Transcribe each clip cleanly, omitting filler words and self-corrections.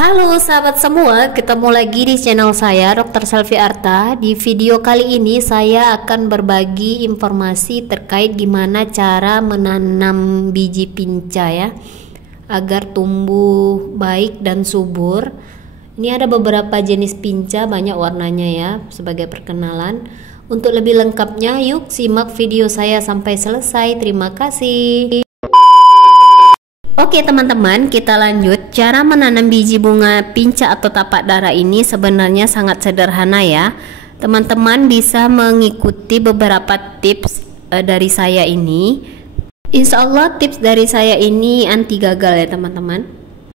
Halo sahabat semua, ketemu lagi di channel saya Dr. Selvi Arta. Di video kali ini saya akan berbagi informasi terkait gimana cara menanam biji pinca ya, agar tumbuh baik dan subur. Ini ada beberapa jenis pinca, banyak warnanya ya, sebagai perkenalan. Untuk lebih lengkapnya, yuk simak video saya sampai selesai. Terima kasih. Oke teman-teman, kita lanjut. Cara menanam biji bunga pinca atau tapak dara ini sebenarnya sangat sederhana ya. Teman-teman bisa mengikuti beberapa tips dari saya ini. Insya Allah tips dari saya ini anti gagal ya teman-teman.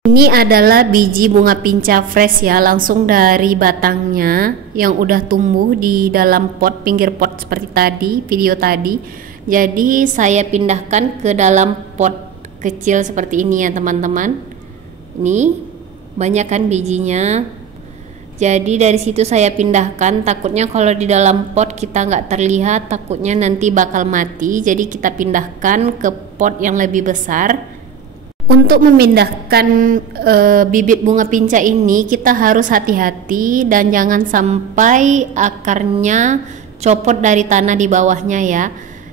Ini adalah biji bunga pinca fresh ya, langsung dari batangnya yang udah tumbuh di dalam pot, pinggir pot seperti tadi, video tadi. Jadi saya pindahkan ke dalam pot kecil seperti ini ya teman-teman. Ini banyak kan bijinya, jadi dari situ saya pindahkan. Takutnya kalau di dalam pot kita nggak terlihat, takutnya nanti bakal mati, jadi kita pindahkan ke pot yang lebih besar. Untuk memindahkan bibit bunga pinca ini kita harus hati-hati dan jangan sampai akarnya copot dari tanah di bawahnya ya.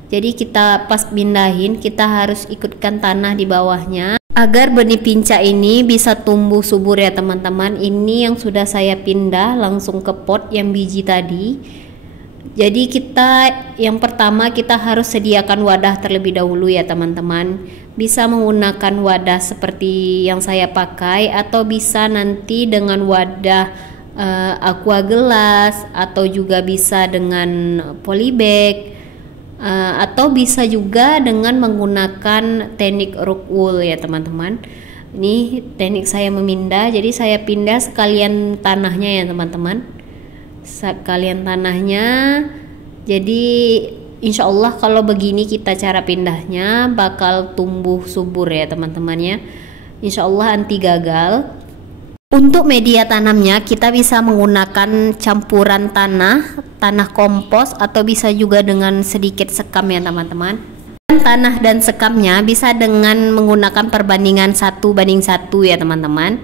Jadi kita pas pindahin, kita harus ikutkan tanah di bawahnya agar benih pinca ini bisa tumbuh subur ya teman-teman. Ini yang sudah saya pindah langsung ke pot yang biji tadi. Jadi yang pertama kita harus sediakan wadah terlebih dahulu ya teman-teman. Bisa menggunakan wadah seperti yang saya pakai, atau bisa nanti dengan wadah aqua gelas, atau juga bisa dengan polybag, atau bisa juga dengan menggunakan teknik rock wool ya teman-teman. Ini teknik saya memindah, jadi saya pindah sekalian tanahnya ya teman-teman, sekalian tanahnya. Jadi insya Allah kalau begini kita cara pindahnya bakal tumbuh subur ya teman-teman ya, insya Allah anti gagal. Untuk media tanamnya kita bisa menggunakan campuran tanah kompos, atau bisa juga dengan sedikit sekam ya teman-teman. Tanah dan sekamnya bisa dengan menggunakan perbandingan 1:1 ya teman-teman.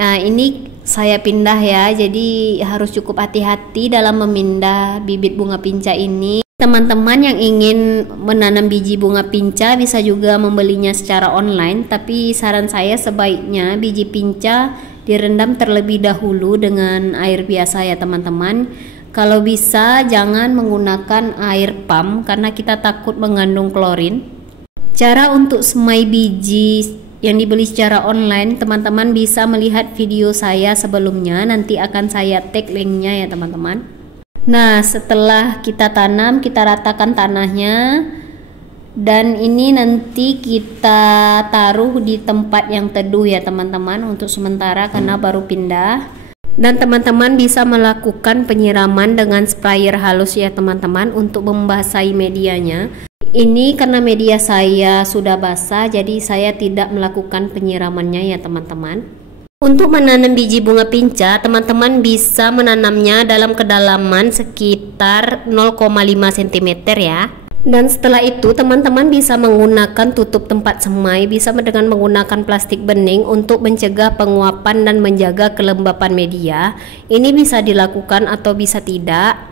Ini saya pindah ya, jadi harus cukup hati-hati dalam memindah bibit bunga pinca ini. Teman-teman yang ingin menanam biji bunga pinca bisa juga membelinya secara online, tapi saran saya sebaiknya biji pinca direndam terlebih dahulu dengan air biasa ya teman-teman. Kalau bisa jangan menggunakan air pump karena kita takut mengandung klorin. Cara untuk semai biji yang dibeli secara online, teman-teman bisa melihat video saya sebelumnya, nanti akan saya tag linknya ya teman-teman. Nah setelah kita tanam, kita ratakan tanahnya, dan ini nanti kita taruh di tempat yang teduh ya teman-teman untuk sementara karena baru pindah. Dan teman-teman bisa melakukan penyiraman dengan sprayer halus ya teman-teman untuk membasahi medianya. Ini karena media saya sudah basah, jadi saya tidak melakukan penyiramannya ya teman-teman. Untuk menanam biji bunga pinca, teman-teman bisa menanamnya dalam kedalaman sekitar 0,5 cm ya. Dan setelah itu teman-teman bisa menggunakan tutup tempat semai, bisa dengan menggunakan plastik bening untuk mencegah penguapan dan menjaga kelembapan media. Ini bisa dilakukan atau bisa tidak.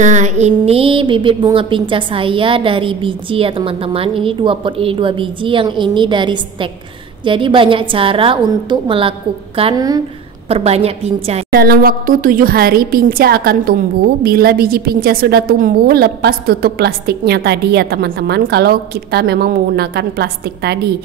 Nah ini bibit bunga pinca saya dari biji ya teman-teman. Ini 2 pot, ini 2 biji, yang ini dari stek. Jadi banyak cara untuk melakukan perbanyak pinca. Dalam waktu 7 hari pinca akan tumbuh. Bila biji pinca sudah tumbuh, lepas tutup plastiknya tadi ya teman-teman. Kalau kita memang menggunakan plastik tadi,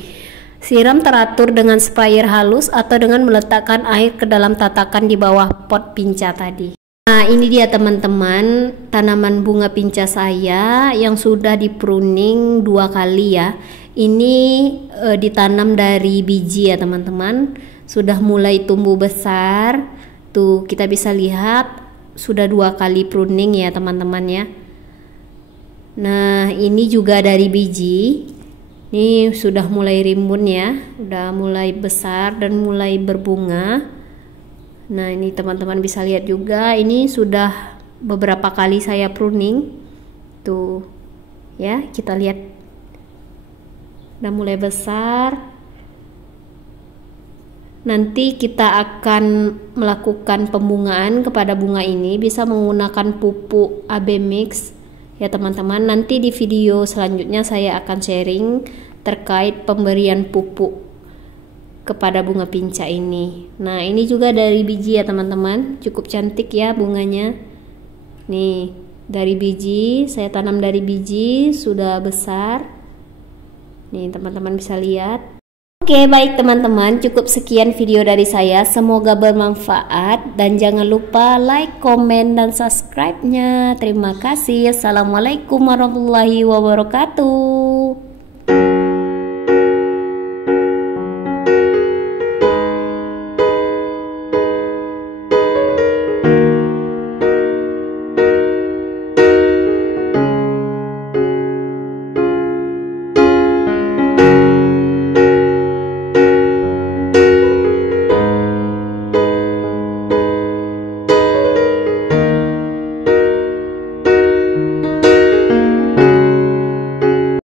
siram teratur dengan sprayer halus atau dengan meletakkan air ke dalam tatakan di bawah pot pinca tadi. Nah ini dia teman-teman tanaman bunga pinca saya yang sudah di pruning 2 kali ya. Ini ditanam dari biji ya teman-teman, sudah mulai tumbuh besar. Tuh kita bisa lihat sudah 2 kali pruning ya teman-teman ya. Nah ini juga dari biji, ini sudah mulai rimbun ya, udah mulai besar dan mulai berbunga. Nah ini teman-teman bisa lihat juga, ini sudah beberapa kali saya pruning. Tuh ya, kita lihat udah mulai besar. Nanti kita akan melakukan pembungaan kepada bunga ini bisa menggunakan pupuk AB Mix ya teman-teman. Nanti di video selanjutnya saya akan sharing terkait pemberian pupuk kepada bunga pinca ini. Nah, ini juga dari biji ya teman-teman, cukup cantik ya bunganya. Nih, dari biji, saya tanam dari biji, sudah besar. Nih, teman-teman bisa lihat. Oke, baik teman-teman, cukup sekian video dari saya. Semoga bermanfaat dan jangan lupa like, komen, dan subscribe-nya. Terima kasih. Assalamualaikum warahmatullahi wabarakatuh.